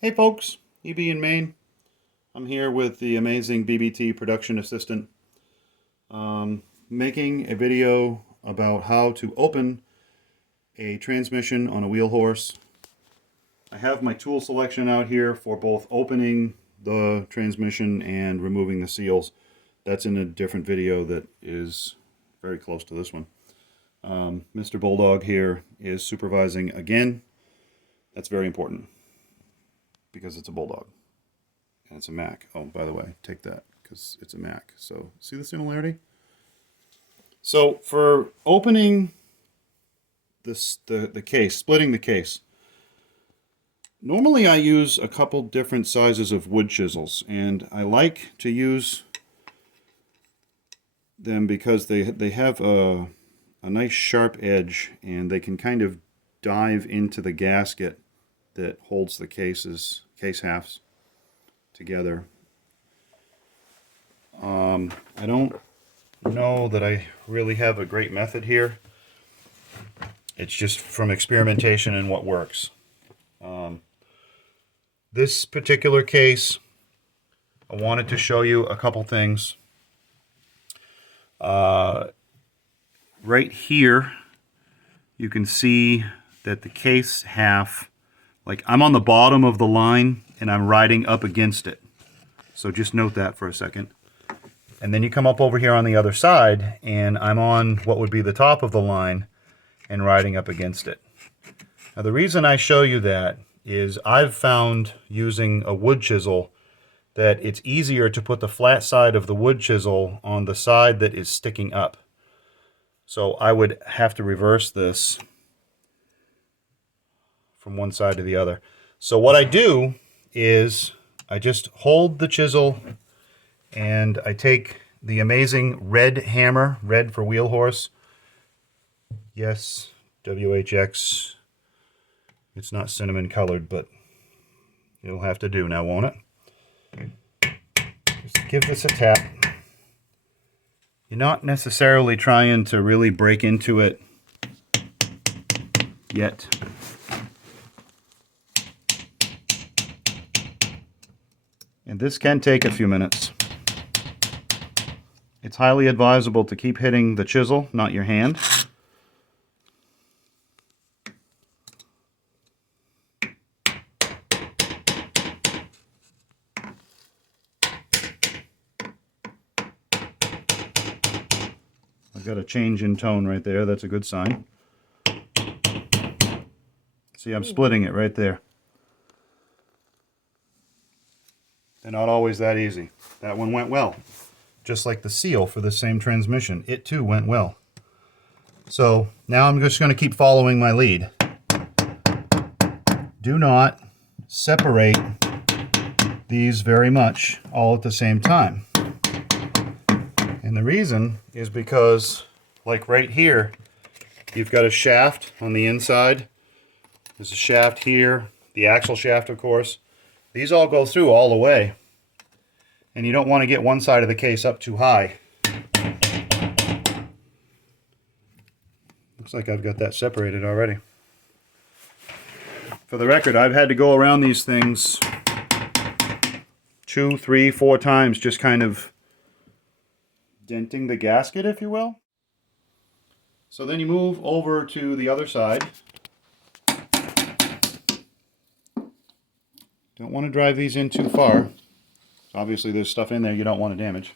Hey folks, EB in Maine. I'm here with the amazing BBT production assistant, making a video about how to open a transmission on a Wheelhorse. I have my tool selection out here for both opening the transmission and removing the seals. That's in a different video that is very close to this one. Mr. Bulldog here is supervising again. That's very important, because it's a Bulldog and it's a Mac. Oh, by the way, take that because it's a Mac. So see the similarity? So for opening this, the case, splitting the case, normally I use a couple different sizes of wood chisels, and I like to use them because they have a nice sharp edge, and they can kind of dive into the gasket that holds the case halves together. I don't know that I really have a great method here. It's just from experimentation and what works. This particular case, I wanted to show you a couple things. Right here, you can see that the case half, like I'm on the bottom of the line and I'm riding up against it. So just note that for a second. And then you come up over here on the other side and I'm on what would be the top of the line and riding up against it. Now the reason I show you that is I've found using a wood chisel that it's easier to put the flat side of the wood chisel on the side that is sticking up. So I would have to reverse this from one side to the other. So what I do is I just hold the chisel and I take the amazing red hammer, red for Wheelhorse. Yes, WHX. It's not cinnamon colored, but it'll have to do now, won't it? Just give this a tap. You're not necessarily trying to really break into it yet. And this can take a few minutes. It's highly advisable to keep hitting the chisel, not your hand. I've got a change in tone right there. That's a good sign. See, I'm splitting it right there. They're not always that easy. That one went well. Just like the seal for the same transmission. It too went well. So now I'm just going to keep following my lead. Do not separate these very much all at the same time. And the reason is because, like right here, you've got a shaft on the inside. There's a shaft here, the axle shaft, of course. These all go through all the way. And you don't want to get one side of the case up too high. Looks like I've got that separated already. For the record, I've had to go around these things 2, 3, 4 times, just kind of denting the gasket, if you will. So then you move over to the other side. Don't want to drive these in too far. Obviously there's stuff in there you don't want to damage.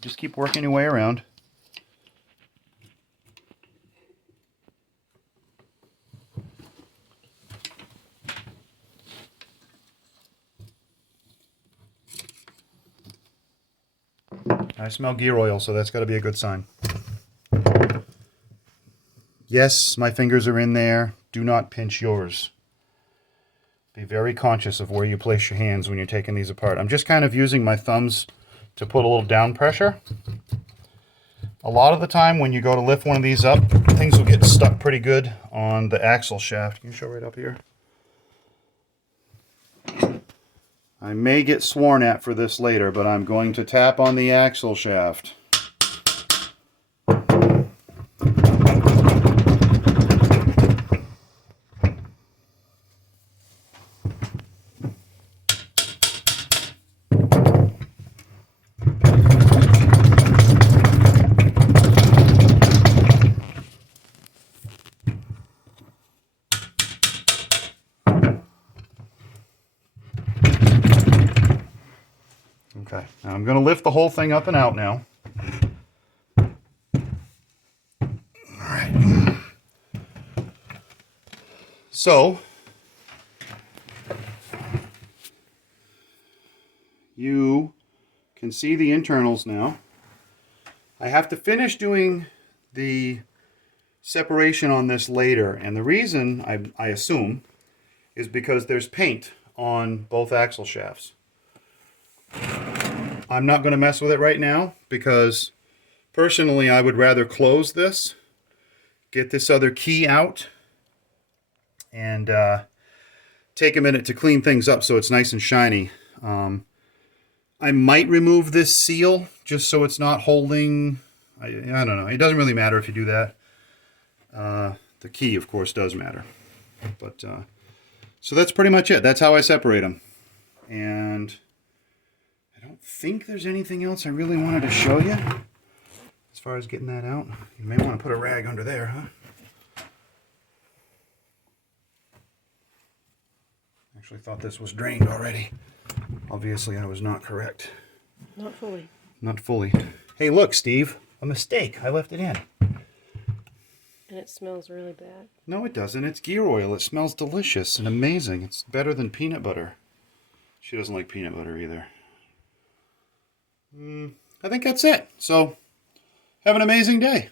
Just keep working your way around. I smell gear oil, so that's got to be a good sign. Yes, my fingers are in there. Do not pinch yours. Be very conscious of where you place your hands when you're taking these apart. I'm just kind of using my thumbs to put a little down pressure. A lot of the time when you go to lift one of these up, things will get stuck pretty good on the axle shaft. Can you show right up here? I may get sworn at for this later, but I'm going to tap on the axle shaft. I'm going to lift the whole thing up and out now. All right. So, you can see the internals now. I have to finish doing the separation on this later, and the reason, I assume, is because there's paint on both axle shafts. I'm not going to mess with it right now because personally I would rather close this, get this other key out, and take a minute to clean things up so it's nice and shiny. I might remove this seal just so it's not holding. I don't know. It doesn't really matter if you do that. The key, of course, does matter. But so that's pretty much it. That's how I separate them. And I don't think there's anything else I really wanted to show you as far as getting that out. You may want to put a rag under there, huh? Actually thought this was drained already. Obviously, I was not correct. Not fully. Not fully. Hey, look, Steve. A mistake. I left it in. And it smells really bad. No, it doesn't. It's gear oil. It smells delicious and amazing. It's better than peanut butter. She doesn't like peanut butter either. I think that's it. So, have an amazing day.